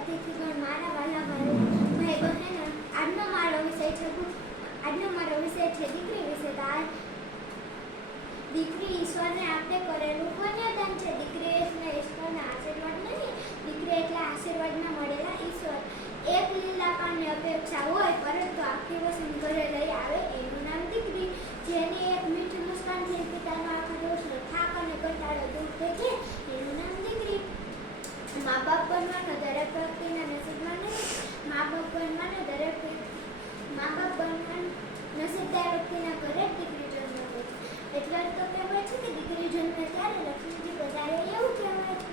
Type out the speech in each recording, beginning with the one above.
અતિથિગણ, મારા વાલા ભાઈ બહેનો, આજનો મારો વિષય છે દીકરી વિશે. દીકરી ઈશ્વરને આપણે કરેલું કન્યાદાન છે. દીકરી એટલે ઈશ્વરના આશીર્વાદ નહીં, દીકરી એટલે આશીર્વાદના મળેલા ઈશ્વર. એક લીલા પાનની અપેક્ષા હોય પરંતુ આખી વસંત ઘરે લઈ આવે એનું નામ દીકરી. જેની એક મીઠી મુસ્કાનથી પિતાનો આખો દિવસનો થાક અને કંટાળો દૂર થઈ જાય એનું નામ દીકરી. મા બાપ બનવાનો દરેક વ્યક્તિના નસીબમાં નહીં. મા બાપ બનવાનો નસીબદાર વ્યક્તિના ઘરે જ દીકરી જન્મે છે. એટલે તો કહેવાય છે કે દીકરી જન્મે ત્યારે લક્ષ્મીજી પધારે, એવું કહેવાય છે.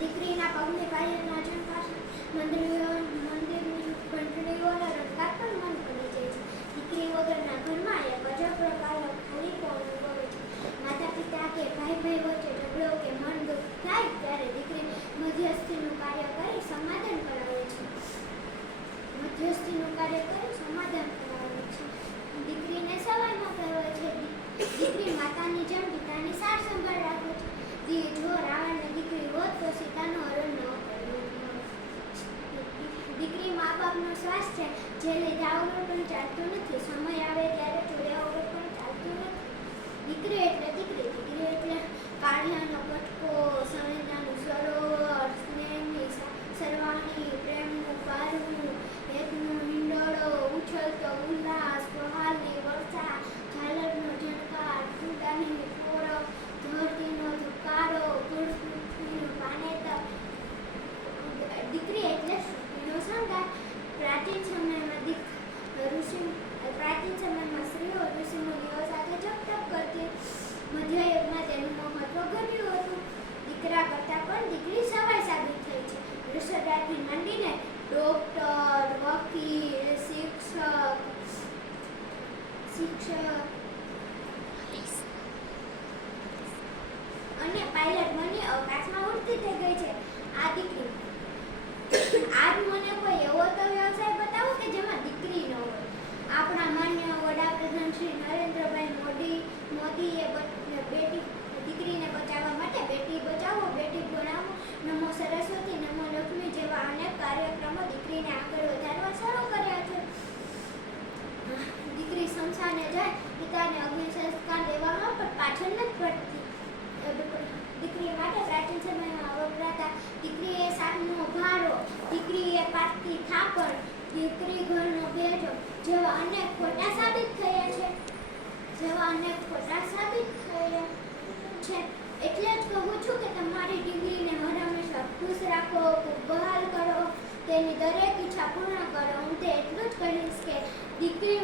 દીકરીના પગની પાયલના ઝંખાશે, મંદિરની ઘંટડીઓના રણકાર પણ મન પડી જાય છે. દીકરી વગરના ઘરમાં એક અજબ પ્રકારનો ખાલીપણું અનુભવે છે. માતા પિતા કે ભાઈ વચ્ચે ઝઘડો કે મન દુઃખ થાય ત્યારે દીકરી મધ્યસ્થીનું કાર્ય કરી સમાધાન કરાવે છે. દીકરીને સવાઈમાં કહેવાય છે દીકરી માતાની જેમ પિતાની સાર સંભાળ રાખે છે. જો રાવણને દીકરી હોત તો સીતાનો હરણ ન કર્યો. દીકરી મા બાપનો શ્વાસ છે, જે લીધા વગર પણ ચાલતું નથી, સમય આવે ત્યારે જોયા વગર પણ ચાલતું નથી. દીકરી એટલે કાળિયાનો કટકો, સંવેદનાનું સરોવર, સ્નેહની સરવાણી, પ્રેમનું પારવું, હેતનો હિંડોળો, ઉછળતો ઉલ્લાસ, પ્રહારની વર્ષા, ઝાલરનો ઝણકાર, ફૂટાની પોરખ, ધરતીનો ધુકારો, પૃથ્વીનું પાનેતર. દીકરી એટલે સૃષ્ટિનો શણગાર. પ્રાચીન સમયમાં સ્ત્રીઓ ઋષિમુનિઓ સાથે જપ કરતી. મધ્યયુગમાં તેનું મહત્વ ઘટ્યું હતું. દીકરા કરતાં પણ દીકરી સવાઈ સાબિત થઈ છે. રસોઈયાથી માંડીને ડોક્ટર, વકીલ, શિક્ષક અને પાયલટ બની અવકાશમાં ઉડતી થઈ ગઈ છે આ દીકરી. આજ મને કોઈ એવો તો વ્યવસાય બતાવો કે જેમાં દીકરી ન હોય. આપણા માન્ય વડાપ્રધાન શ્રી નરેન્દ્રભાઈ મોદીએ દીકરીને બચાવવા માટે બેટી બચાવો, બેટી ભણાવો, નમો સરસ્વતી, નમો લક્ષ્મી જેવા અનેક કાર્યક્રમો દીકરીને આગળ વધારવા શરૂ કર્યા છે. દીકરી સંસારને જાય, પિતાને અગ્નિ સંસ્કાર દેવામાં પણ પાછળ નથી પડતી. દીકરી માટે પ્રાચીન સમયમાં વપરાતા દીકરી એ સાતનો ભારો, દીકરી એ પાકતી થાપણ, દીકરી ઘરનો ભેજો જેવા અનેક ખોટા સાબિત થયા છે. એટલે જ કહું છું કે તમારી દીકરીને હંમેશા ખુશ રાખો, ખૂબ બહાલ કરો, તેની દરેક ઈચ્છા પૂર્ણ કરો. હું તે એટલું જ કહીશ કે દીકરી